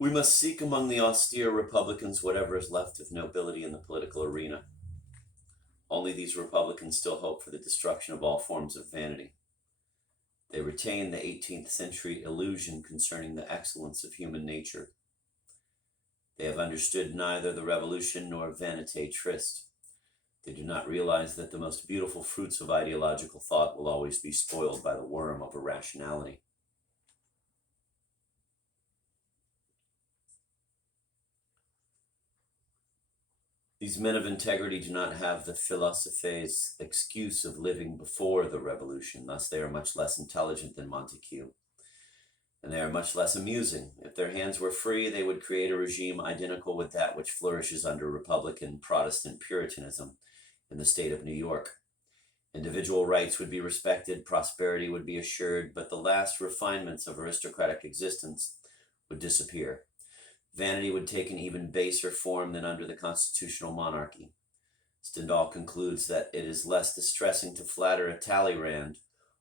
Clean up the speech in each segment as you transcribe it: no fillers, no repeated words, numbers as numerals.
We must seek among the austere Republicans whatever is left of nobility in the political arena. Only these Republicans still hope for the destruction of all forms of vanity. They retain the 18th century illusion concerning the excellence of human nature. They have understood neither the revolution nor vanité triste. They do not realize that the most beautiful fruits of ideological thought will always be spoiled by the worm of irrationality. These men of integrity do not have the philosophe's excuse of living before the revolution, thus they are much less intelligent than Montesquieu, and they are much less amusing. If their hands were free, they would create a regime identical with that which flourishes under Republican Protestant Puritanism in the state of New York. Individual rights would be respected, prosperity would be assured, but the last refinements of aristocratic existence would disappear. Vanity would take an even baser form than under the constitutional monarchy. Stendhal concludes that it is less distressing to flatter a Talleyrand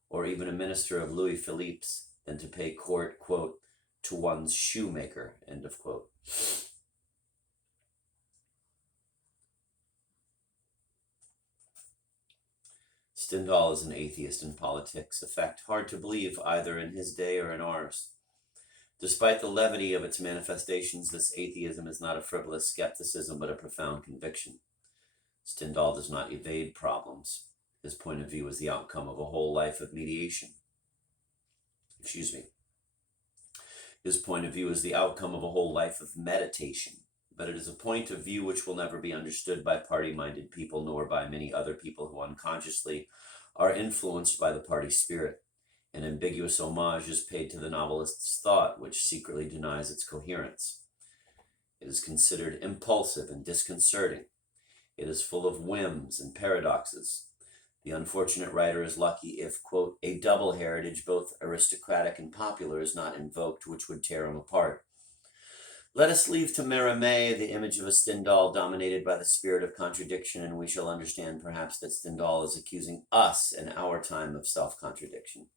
or even a minister of Louis Philippe's than to pay court, quote, to one's shoemaker, end of quote. Stendhal is an atheist in politics, a fact hard to believe either in his day or in ours. Despite the levity of its manifestations, this atheism is not a frivolous skepticism, but a profound conviction. Stendhal does not evade problems. His point of view is the outcome of a whole life of mediation. His point of view is the outcome of a whole life of meditation, but it is a point of view which will never be understood by party-minded people, nor by many other people who unconsciously are influenced by the party spirit. An ambiguous homage is paid to the novelist's thought, which secretly denies its coherence. It is considered impulsive and disconcerting. It is full of whims and paradoxes. The unfortunate writer is lucky if, quote, a double heritage, both aristocratic and popular, is not invoked, which would tear him apart. Let us leave to Mérimée the image of a Stendhal dominated by the spirit of contradiction, and we shall understand perhaps that Stendhal is accusing us in our time of self-contradiction.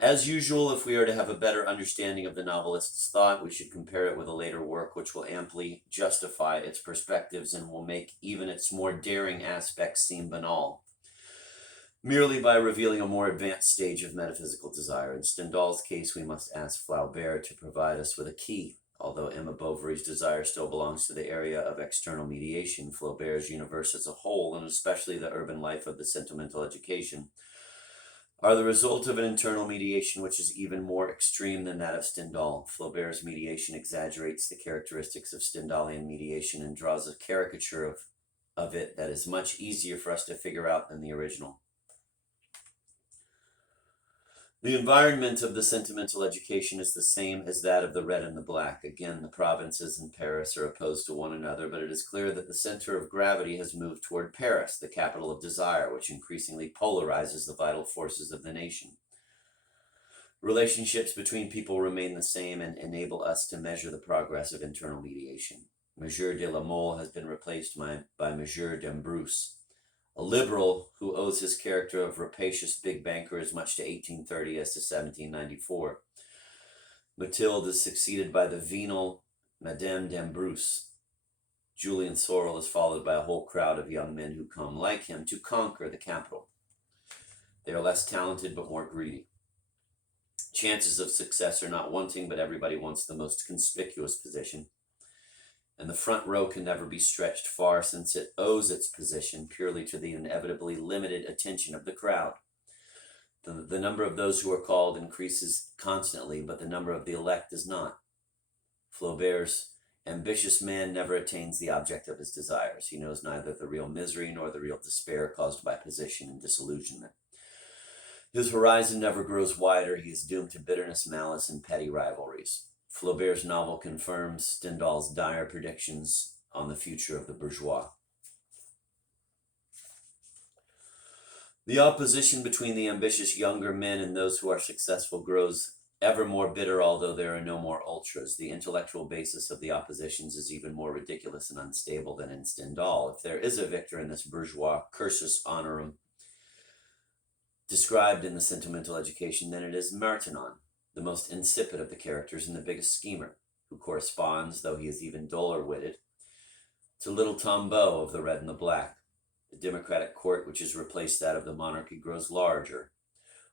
As usual, if we are to have a better understanding of the novelist's thought, we should compare it with a later work which will amply justify its perspectives and will make even its more daring aspects seem banal, merely by revealing a more advanced stage of metaphysical desire. In Stendhal's case, we must ask Flaubert to provide us with a key. Although Emma Bovary's desire still belongs to the area of external mediation, Flaubert's universe as a whole, and especially the urban life of the sentimental education, are the result of an internal mediation which is even more extreme than that of Stendhal. Flaubert's mediation exaggerates the characteristics of Stendhalian mediation and draws a caricature of it that is much easier for us to figure out than the original. The environment of the sentimental education is the same as that of the red and the black. Again, the provinces and Paris are opposed to one another, but it is clear that the center of gravity has moved toward Paris, the capital of desire, which increasingly polarizes the vital forces of the nation. Relationships between people remain the same and enable us to measure the progress of internal mediation. Monsieur de la Mole has been replaced by Monsieur d'Ambrose, a liberal who owes his character of rapacious big banker as much to 1830 as to 1794. Mathilde is succeeded by the venal Madame d'Ambrose. Julian Sorel is followed by a whole crowd of young men who come, like him, to conquer the capital. They are less talented but more greedy. Chances of success are not wanting, but everybody wants the most conspicuous position. And the front row can never be stretched far, since it owes its position purely to the inevitably limited attention of the crowd. The number of those who are called increases constantly, but the number of the elect does not. Flaubert's ambitious man never attains the object of his desires. He knows neither the real misery nor the real despair caused by position and disillusionment. His horizon never grows wider. He is doomed to bitterness, malice, and petty rivalries. Flaubert's novel confirms Stendhal's dire predictions on the future of the bourgeois. The opposition between the ambitious younger men and those who are successful grows ever more bitter, although there are no more ultras. The intellectual basis of the oppositions is even more ridiculous and unstable than in Stendhal. If there is a victor in this bourgeois cursus honorum described in the sentimental education, then it is Maintenon. the most insipid of the characters and the biggest schemer, who corresponds, though he is even duller witted, to little Tombeau of the Red and the Black. The democratic court which has replaced that of the monarchy grows larger,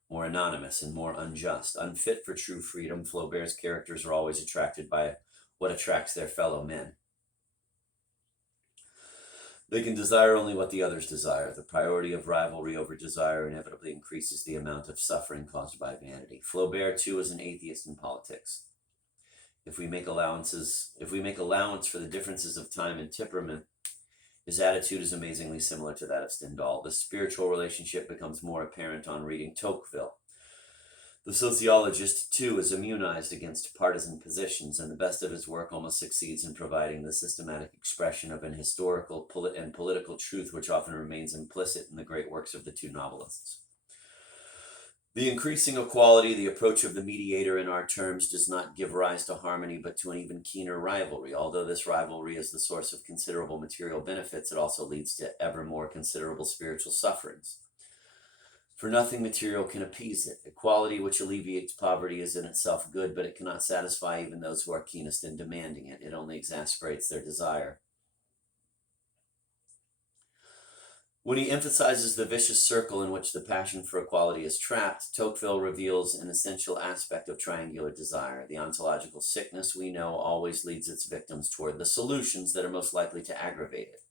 more anonymous and more unjust. Unfit for true freedom, Flaubert's characters are always attracted by what attracts their fellow men. They can desire only what the others desire. The priority of rivalry over desire inevitably increases the amount of suffering caused by vanity. Flaubert, too, is an atheist in politics. If we make allowance for the differences of time and temperament, his attitude is amazingly similar to that of Stendhal. The spiritual relationship becomes more apparent on reading Tocqueville. The sociologist, too, is immunized against partisan positions, and the best of his work almost succeeds in providing the systematic expression of an historical and political truth which often remains implicit in the great works of the two novelists. The increasing equality, the approach of the mediator in our terms, does not give rise to harmony, but to an even keener rivalry. Although this rivalry is the source of considerable material benefits, it also leads to ever more considerable spiritual sufferings. For nothing material can appease it. Equality which alleviates poverty is in itself good, but it cannot satisfy even those who are keenest in demanding it. It only exasperates their desire. When he emphasizes the vicious circle in which the passion for equality is trapped, Tocqueville reveals an essential aspect of triangular desire. The ontological sickness we know always leads its victims toward the solutions that are most likely to aggravate it.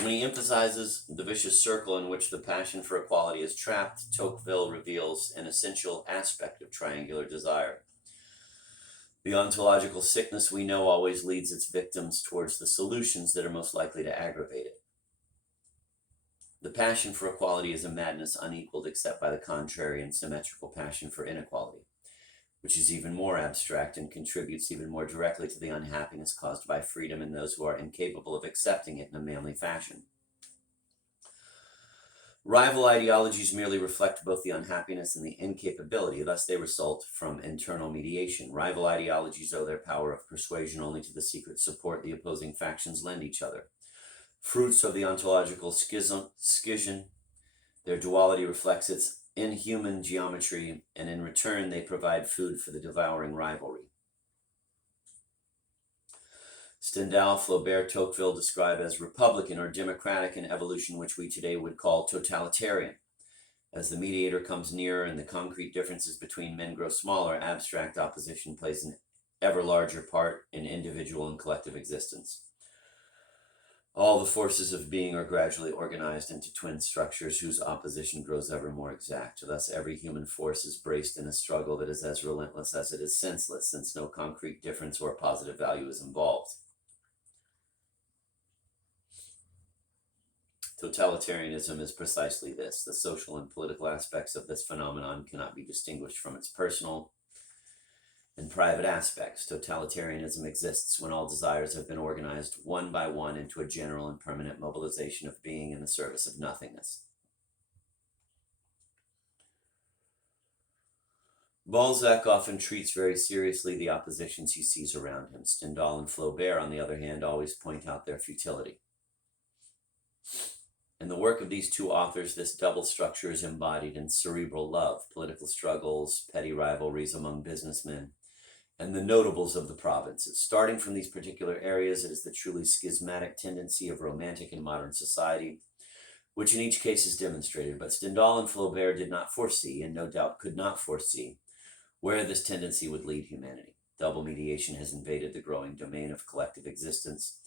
When he emphasizes the vicious circle in which the passion for equality is trapped, Tocqueville reveals an essential aspect of triangular desire. The ontological sickness we know always leads its victims towards the solutions that are most likely to aggravate it. The passion for equality is a madness unequaled except by the contrary and symmetrical passion for inequality, which is even more abstract and contributes even more directly to the unhappiness caused by freedom in those who are incapable of accepting it in a manly fashion. Rival ideologies merely reflect both the unhappiness and the incapability, thus they result from internal mediation. Rival ideologies owe their power of persuasion only to the secret support the opposing factions lend each other. Fruits of the ontological schism, their duality reflects its inhuman geometry, and in return they provide food for the devouring rivalry. Stendhal, Flaubert, Tocqueville describe as republican or democratic an evolution which we today would call totalitarian. As the mediator comes nearer and the concrete differences between men grow smaller, abstract opposition plays an ever larger part in individual and collective existence. All the forces of being are gradually organized into twin structures whose opposition grows ever more exact. Thus, every human force is braced in a struggle that is as relentless as it is senseless, since no concrete difference or positive value is involved. Totalitarianism is precisely this. The social and political aspects of this phenomenon cannot be distinguished from its personal and private aspects. Totalitarianism exists when all desires have been organized one by one into a general and permanent mobilization of being in the service of nothingness. Balzac often treats very seriously the oppositions he sees around him. Stendhal and Flaubert, on the other hand, always point out their futility. In the work of these two authors, this double structure is embodied in cerebral love, political struggles, petty rivalries among businessmen, and the notables of the provinces. Starting from these particular areas, it is the truly schismatic tendency of romantic and modern society which in each case is demonstrated, but Stendhal and Flaubert did not foresee, and no doubt could not foresee, where this tendency would lead humanity. Double mediation has invaded the growing domain of collective existence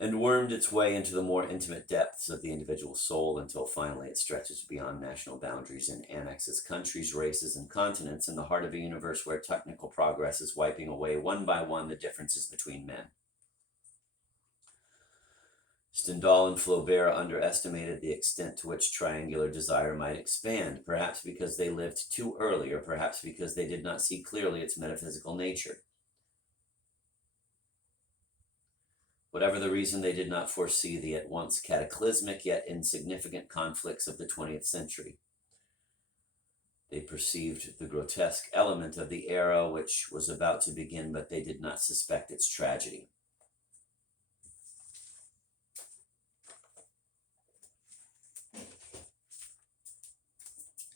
and wormed its way into the more intimate depths of the individual soul until finally it stretches beyond national boundaries and annexes countries, races, and continents in the heart of a universe where technical progress is wiping away one by one the differences between men. Stendhal and Flaubert underestimated the extent to which triangular desire might expand, perhaps because they lived too early, or perhaps because they did not see clearly its metaphysical nature. Whatever the reason, they did not foresee the at once cataclysmic yet insignificant conflicts of the 20th century. They perceived the grotesque element of the era which was about to begin, but they did not suspect its tragedy.